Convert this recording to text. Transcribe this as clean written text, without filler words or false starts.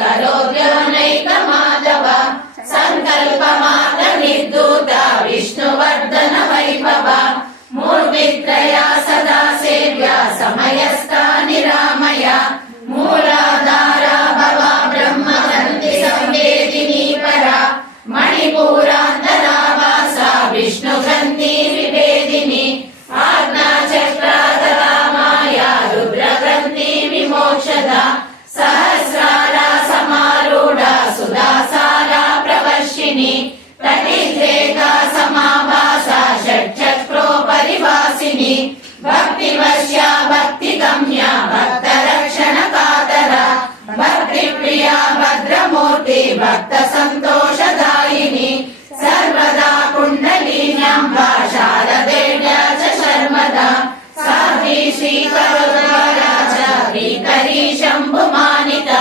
करोद्योनैक माधव संकल्प मात्र निर्धूत विष्णुवर्धन वैभव मूर्तित्रया सदा सेव्या समयस्था निरामय मूलाधारा भव ब्रह्मग्रन्थि संवेदिनी परा मणिपूरान्तरा वासा विष्णुग्रन्थि विभेदिनी आज्ञाचक्राधरा माया रुद्रग्रन्थि विमोक्षदा सहस्रारा समारूढा सुधासारा प्रवर्षिणी तटिद्रेका समाभासा षट्चक्रो परिवासिनी भक्तिवश्या भक्तिगम्या भक्तरक्षणकातरा भक्तिप्रिया भद्रमूर्ति भक्तसन्तोषदायिनी सर्वदा कुण्डलिन्यम्बा शारदेव्या च शर्मदा साध्वी श्रीकरोद्धारा च श्रीकरी शम्भुमानिता